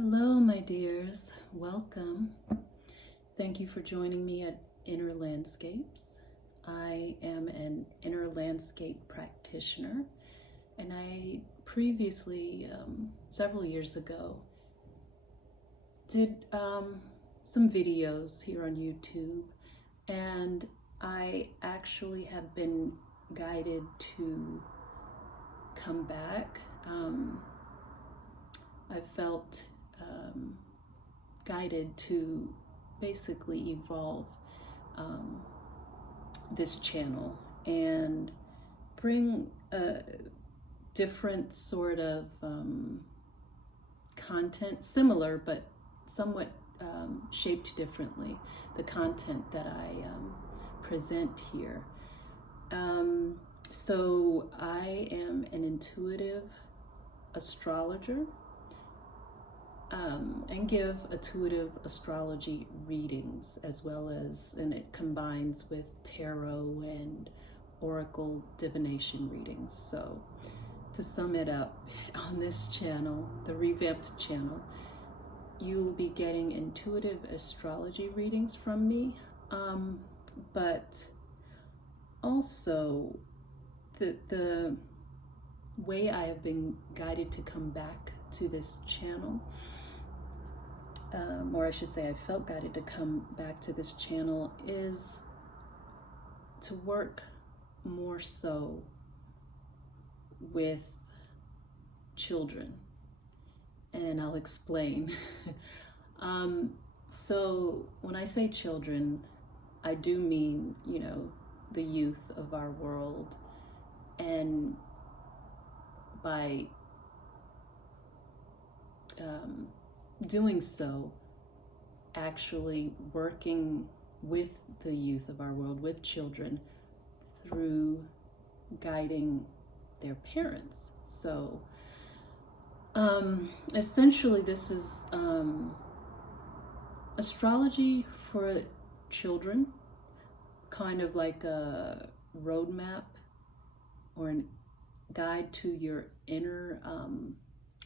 Hello, my dears. Welcome. Thank you for joining me at Inner Landscapes. I am an Inner Landscape Practitioner, and I previously, several years ago, did some videos here on YouTube, and I actually have been guided to come back. I felt guided to basically evolve this channel and bring a different sort of content, similar but somewhat shaped differently, the content that I present here. So I am an intuitive astrologer, and give intuitive astrology readings, as well as, and it combines with tarot and oracle divination readings. So to sum it up, on this channel, the revamped channel, you will be getting intuitive astrology readings from me, but also the way I have been guided to come back to this channel, or I should say I felt guided to come back to this channel, is to work more so with children. And I'll explain. So when I say children, I do mean, the youth of our world. And by doing so, actually working with the youth of our world, with children, through guiding their parents. So essentially this is astrology for children, kind of like a roadmap or a guide to your inner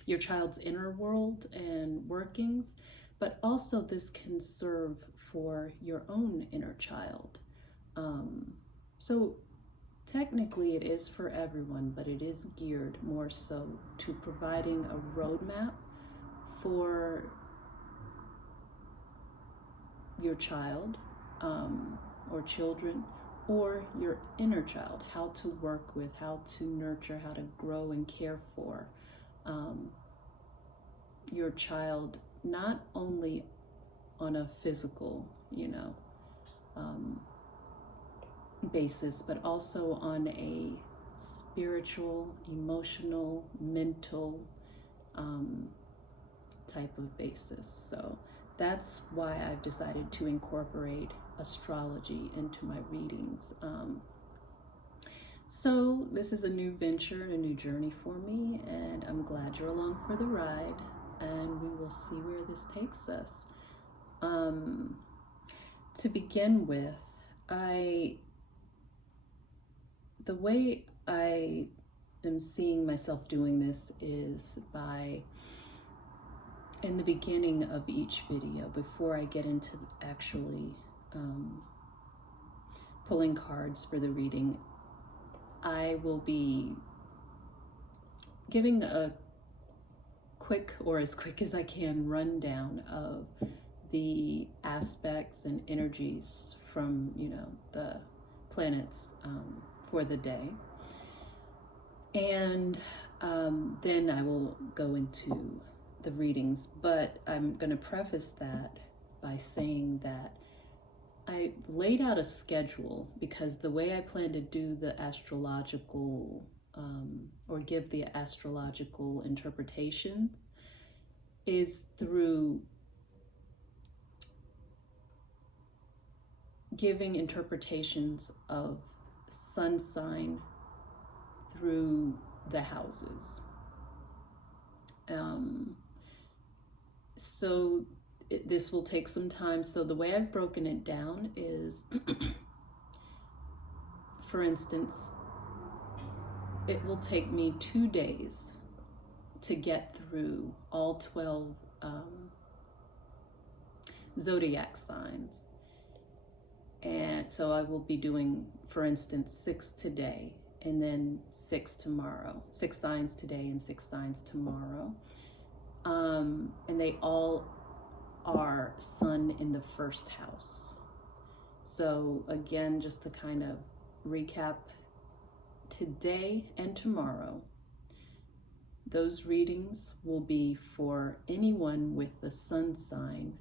your child's inner world and workings, but also this can serve for your own inner child. So technically it is for everyone, but it is geared more so to providing a roadmap for your child, or children, or your inner child, how to work with, how to nurture, how to grow and care for your child, not only on a physical, basis, but also on a spiritual, emotional, mental type of basis. So that's why I've decided to incorporate astrology into my readings. So this is a new venture, a new journey for me, and I'm glad you're along for the ride, and we will see where this takes us. To begin with, the way I am seeing myself doing this is by, in the beginning of each video, before I get into actually pulling cards for the reading, I will be giving a quick, or as quick as I can, rundown of the aspects and energies from, the planets for the day. And then I will go into the readings, but I'm going to preface that by saying that I laid out a schedule, because the way I plan to do the astrological or give the astrological interpretations is through giving interpretations of sun sign through the houses. So this will take some time. So the way I've broken it down is, for instance, it will take me 2 days to get through all 12 zodiac signs. And so I will be doing, for instance, 6 today, and then 6 tomorrow. 6 signs today and 6 signs tomorrow. And they all are sun in the first house. So again, just to kind of recap, today and tomorrow, those readings will be for anyone with the sun sign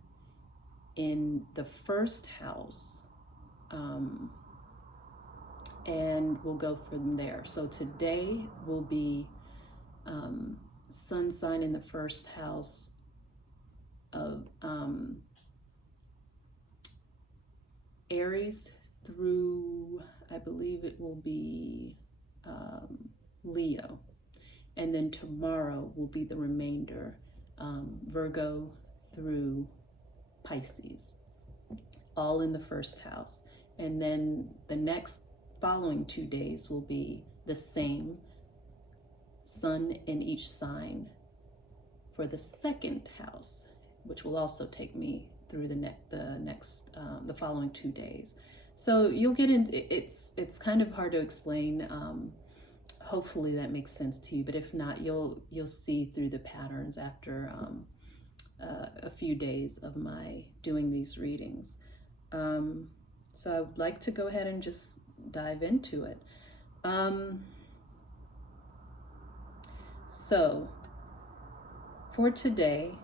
in the first house. And we'll go from there. So today will be sun sign in the first house of Aries through, I believe it will be Leo. And then tomorrow will be the remainder, Virgo through Pisces, all in the first house. And then the next following 2 days will be the same, sun in each sign for the second house, which will also take me through the following 2 days. So you'll get into it's kind of hard to explain. Hopefully that makes sense to you, but if not, you'll see through the patterns after a few days of my doing these readings. So I would like to go ahead and just dive into it. So for today,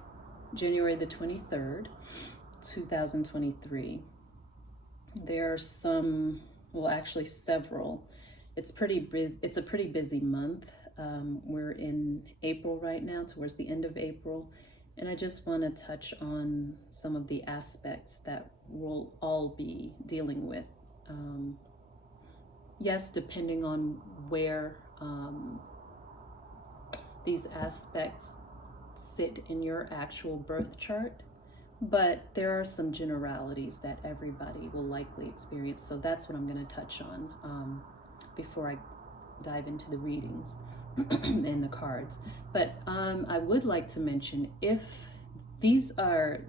January the 23rd, 2023, there are several. It's a pretty busy month. We're in April right now, towards the end of April. And I just want to touch on some of the aspects that we'll all be dealing with. Yes, depending on where these aspects sit in your actual birth chart, but there are some generalities that everybody will likely experience. So that's what I'm going to touch on before I dive into the readings and the cards. But I would like to mention, if these are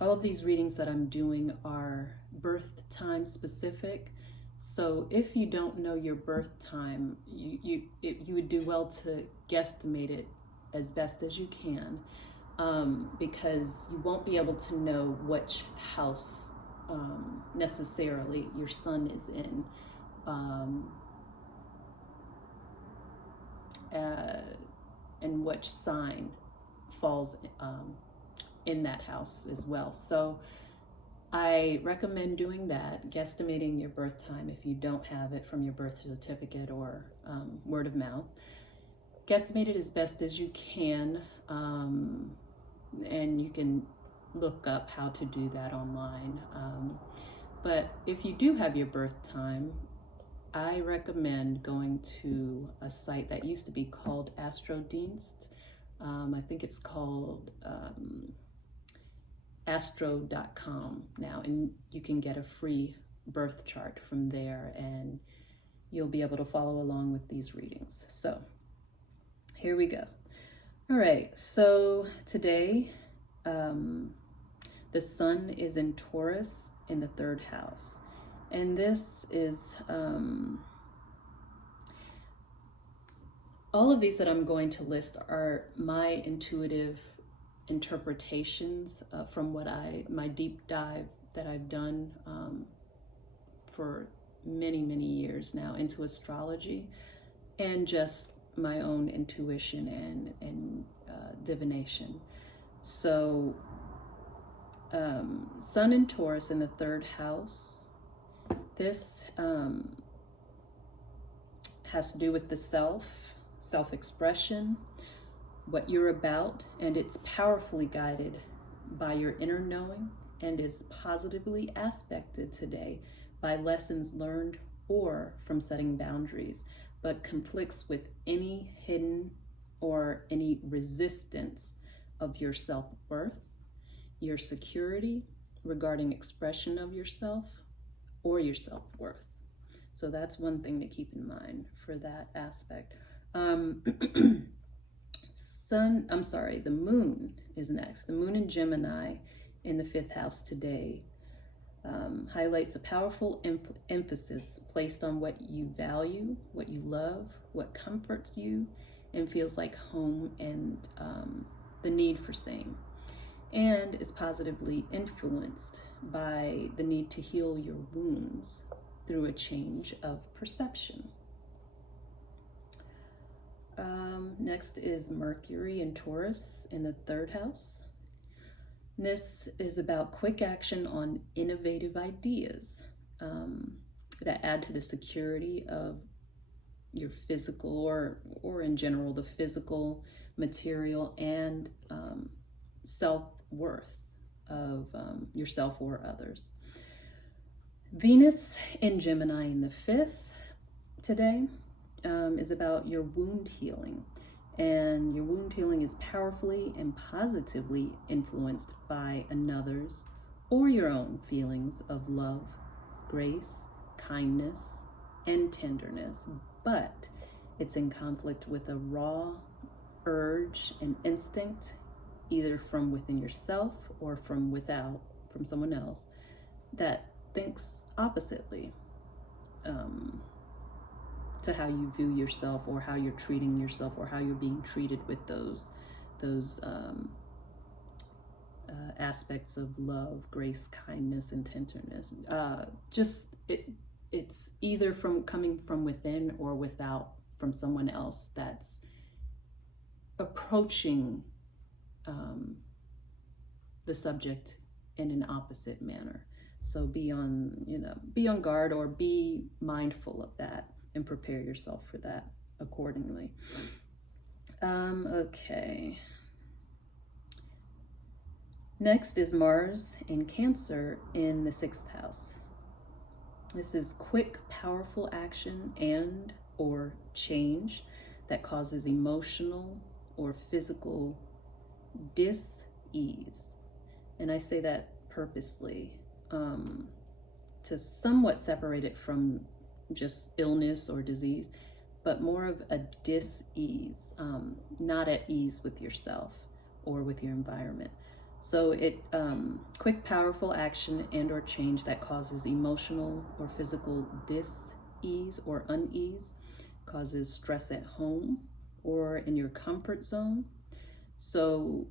all of these readings that I'm doing are birth time specific. So if you don't know your birth time, you would do well to guesstimate it as best as you can, because you won't be able to know which house necessarily your sun is in. And which sign falls in that house as well. So I recommend doing that, guesstimating your birth time if you don't have it from your birth certificate or word of mouth. Guesstimate it as best as you can, and you can look up how to do that online. But if you do have your birth time, I recommend going to a site that used to be called Astrodienst. I think it's called astro.com now, and you can get a free birth chart from there, and you'll be able to follow along with these readings. So here we go. All right, so today the sun is in Taurus in the 3rd house. And this is, all of these that I'm going to list are my intuitive interpretations from my deep dive that I've done for many, many years now into astrology, and just my own intuition and divination. So sun in Taurus in the 3rd house. This has to do with the self-expression, what you're about, and it's powerfully guided by your inner knowing, and is positively aspected today by lessons learned or from setting boundaries, but conflicts with any hidden or any resistance of your self-worth, your security regarding expression of yourself, or your self-worth. So that's one thing to keep in mind for that aspect. The moon is next. The moon in Gemini in the 5th house today highlights a powerful emphasis placed on what you value, what you love, what comforts you, and feels like home, and the need for same, and is positively influenced by the need to heal your wounds through a change of perception. Next is Mercury in Taurus in the 3rd house. This is about quick action on innovative ideas that add to the security of your physical, or in general, the physical, material, and self-worth of yourself or others. Venus in Gemini in the 5th today is about your wound healing. And your wound healing is powerfully and positively influenced by another's or your own feelings of love, grace, kindness, and tenderness. But it's in conflict with a raw urge and instinct, either from within yourself or from someone else, that thinks oppositely to how you view yourself, or how you're treating yourself, or how you're being treated with those aspects of love, grace, kindness, and tenderness. It's either coming from within or from someone else that's approaching the subject in an opposite manner. So be on guard, or be mindful of that, and prepare yourself for that accordingly. Okay. Next is Mars in Cancer in the 6th house. This is quick, powerful action and or change that causes emotional or physical dis-ease. And I say that purposely to somewhat separate it from just illness or disease, but more of a dis-ease, not at ease with yourself or with your environment. So quick, powerful action and or change that causes emotional or physical dis-ease or unease, causes stress at home or in your comfort zone. So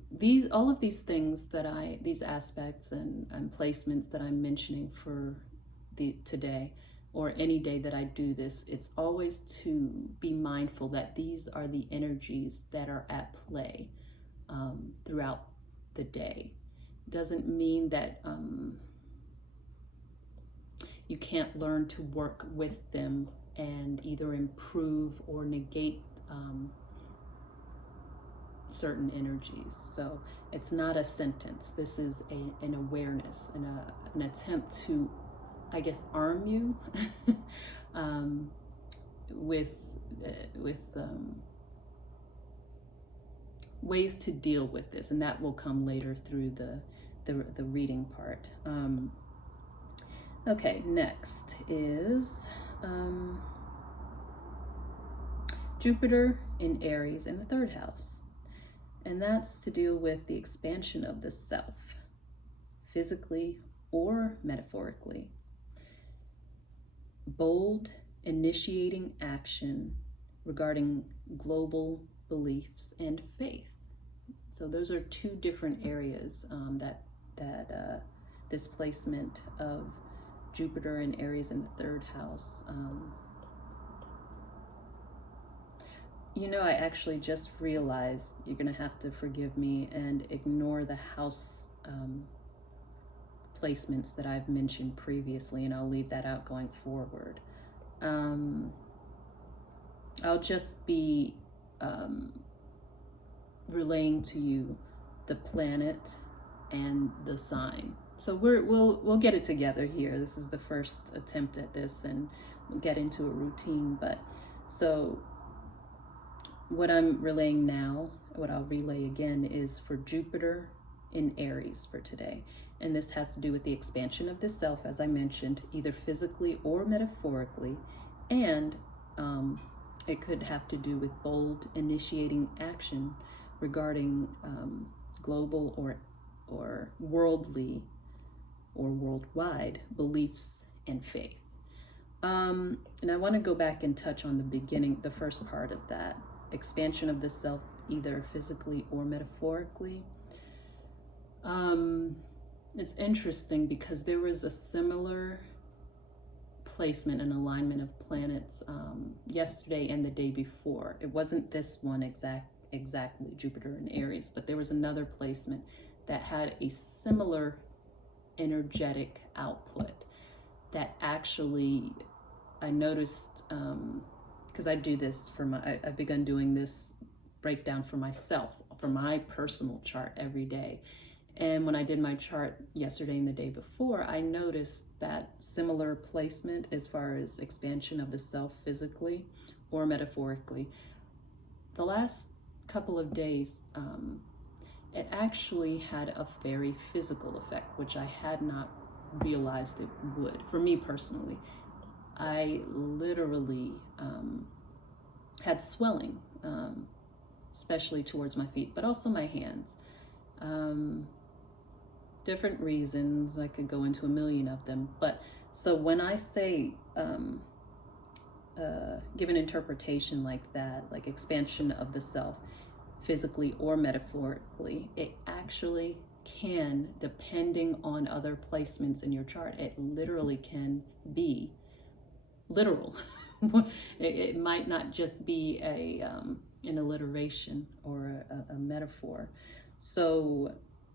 all of these things these aspects and placements that I'm mentioning for today, or any day that I do this, it's always to be mindful that these are the energies that are at play throughout the day. Doesn't mean that you can't learn to work with them and either improve or negate certain energies. So it's not a sentence. This is an awareness and an attempt to, I guess, arm you with ways to deal with this, and that will come later through the reading part. Okay, next is Jupiter in Aries in the 3rd house, and that's to deal with the expansion of the self, physically or metaphorically. Bold, initiating action regarding global beliefs and faith. So those are 2 different areas that this placement of Jupiter and Aries in the 3rd house. I actually just realized, you're going to have to forgive me and ignore the house placements that I've mentioned previously, and I'll leave that out going forward. I'll just be relaying to you the planet and the sign. So we'll get it together here. This is the first attempt at this, and we'll get into a routine. But so what I'm relaying now, what I'll relay again, is for Jupiter in Aries for today. And this has to do with the expansion of the self, as I mentioned, either physically or metaphorically. And it could have to do with bold, initiating action regarding global or worldly or worldwide beliefs and faith. And I want to go back and touch on the first part of that, expansion of the self, either physically or metaphorically. It's interesting because there was a similar placement and alignment of planets yesterday and the day before. It wasn't this one exactly, Jupiter in Aries, but there was another placement that had a similar energetic output that actually I noticed, because I do this I've begun doing this breakdown for myself, for my personal chart every day. And when I did my chart yesterday and the day before, I noticed that similar placement as far as expansion of the self physically or metaphorically. The last couple of days, it actually had a very physical effect, which I had not realized it would, for me personally. I literally had swelling, especially towards my feet, but also my hands. Different reasons, I could go into a million of them. But so when I say give an interpretation like that, like expansion of the self, physically or metaphorically, it actually can, depending on other placements in your chart, it literally can be literal. It might not just be an alliteration or a metaphor. So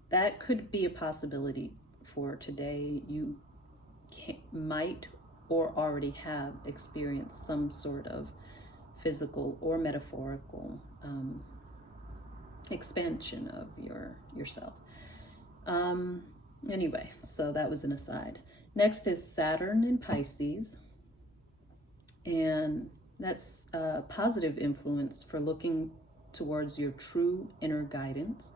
that could be a possibility for today. You might or already have experienced some sort of physical or metaphorical expansion of yourself. Anyway, so that was an aside. Next is Saturn in Pisces, and that's a positive influence for looking towards your true inner guidance,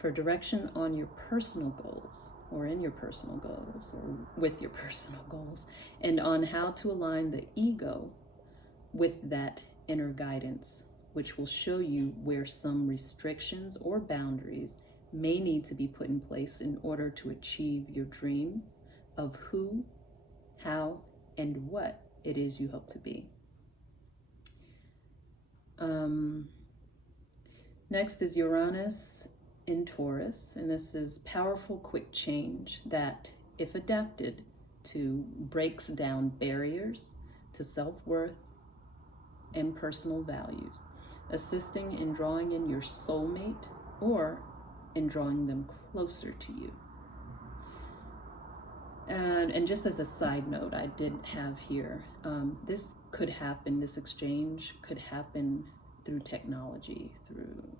for direction on your personal goals, or in your personal goals, or with your personal goals, and on how to align the ego with that inner guidance, which will show you where some restrictions or boundaries may need to be put in place in order to achieve your dreams of who, how, and what it is you hope to be. Next is Uranus in Taurus, and this is powerful, quick change that, if adapted to, breaks down barriers to self-worth and personal values, assisting in drawing in your soulmate or in drawing them closer to you. And just as a side note, I did have here, this could happen, this exchange could happen through technology, through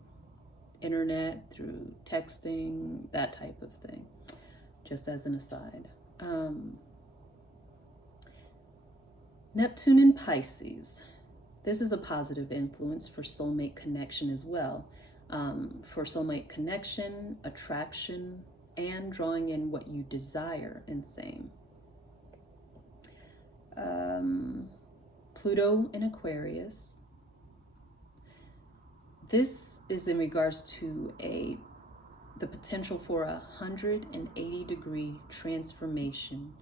internet, through texting, that type of thing, just as an aside. Neptune in Pisces. This is a positive influence for soulmate connection as well. For soulmate connection, attraction, and drawing in what you desire in same. Pluto in Aquarius. This is in regards to the potential for a 180-degree transformation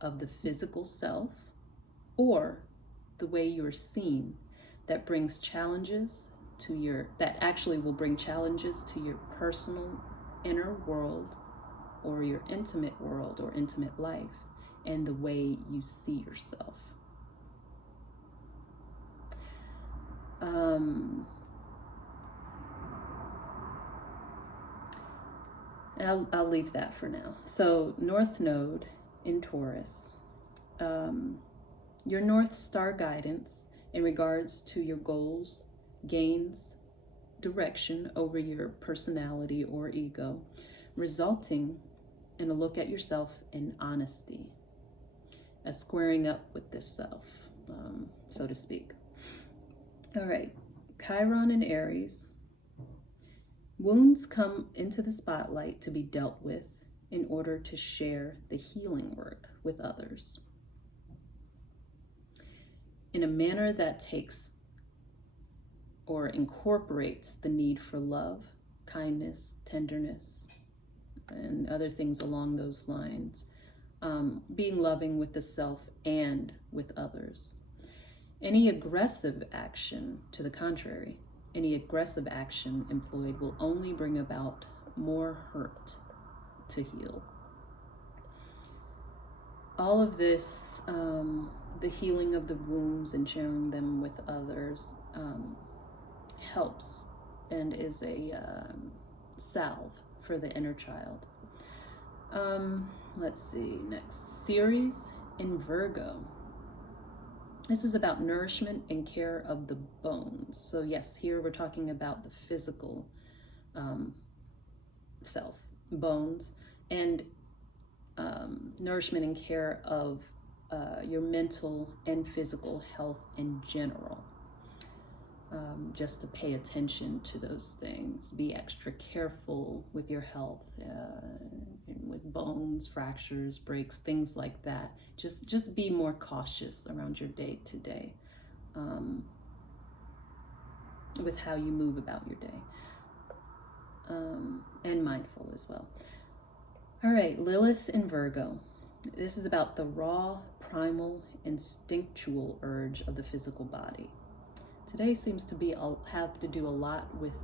of the physical self or the way you're seen, that brings challenges that actually will bring challenges to your personal inner world or your intimate world or intimate life and the way you see yourself. I'll leave that for now. So North Node in Taurus, your North Star guidance in regards to your goals gains direction over your personality or ego, resulting in a look at yourself in honesty, a squaring up with this self, so to speak. All right, Chiron in Aries. Wounds come into the spotlight to be dealt with in order to share the healing work with others in a manner that takes or incorporates the need for love, kindness, tenderness, and other things along those lines. Being loving with the self and with others. Any aggressive action, to the contrary, any aggressive action employed will only bring about more hurt to heal. All of this, the healing of the wounds and sharing them with others, helps and is a salve for the inner child. Let's see, next series in Virgo. This is about nourishment and care of the bones. So yes, here we're talking about the physical self, bones, and nourishment and care of your mental and physical health in general. Just to pay attention to those things, be extra careful with your health, with bones, fractures, breaks, things like that. Just be more cautious around your day to day, with how you move about your day, and mindful as well. All right, Lilith in Virgo. This is about the raw, primal, instinctual urge of the physical body. Today seems to have to do a lot with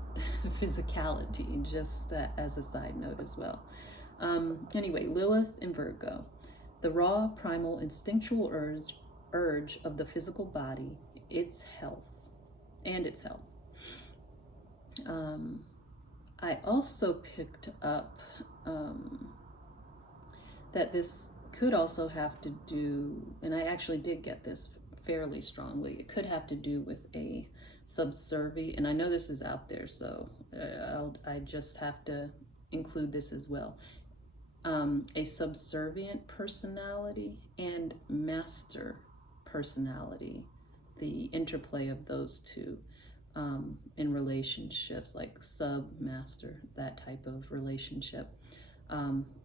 physicality, just as a side note as well. Anyway, Lilith in Virgo. The raw, primal, instinctual urge of the physical body, its health. I also picked up that this could also have to do, and I actually did get this fairly strongly, it could have to do with a subservient, and I know this is out there, so I just have to include this as well. A subservient personality and master personality, the interplay of those two in relationships, like sub-master, that type of relationship.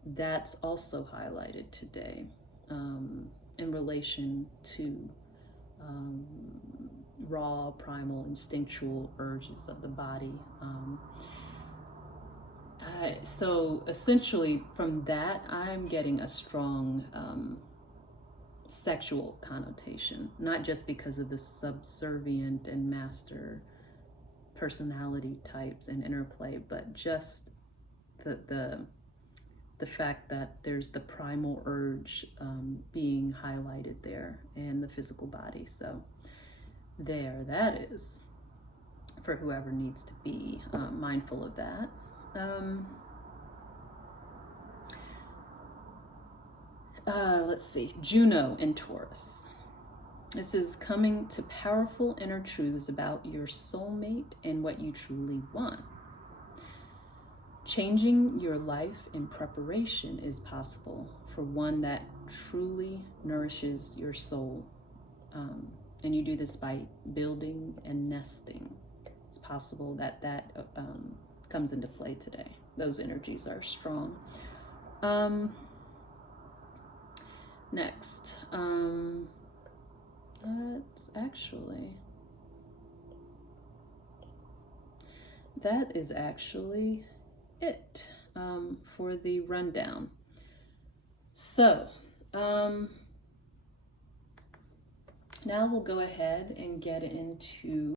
That's also highlighted today in relation to raw, primal, instinctual urges of the body. So essentially from that, I'm getting a strong sexual connotation, not just because of the subservient and master personality types and interplay, but just the fact that there's the primal urge being highlighted there and the physical body. So there, that is for whoever needs to be mindful of that. Let's see, Juno in Taurus. This is coming to powerful inner truths about your soulmate and what you truly want. Changing your life in preparation is possible for one that truly nourishes your soul. And you do this by building and nesting. It's possible that comes into play today. Those energies are strong. Next, that is actually it for the rundown. So now we'll go ahead and get into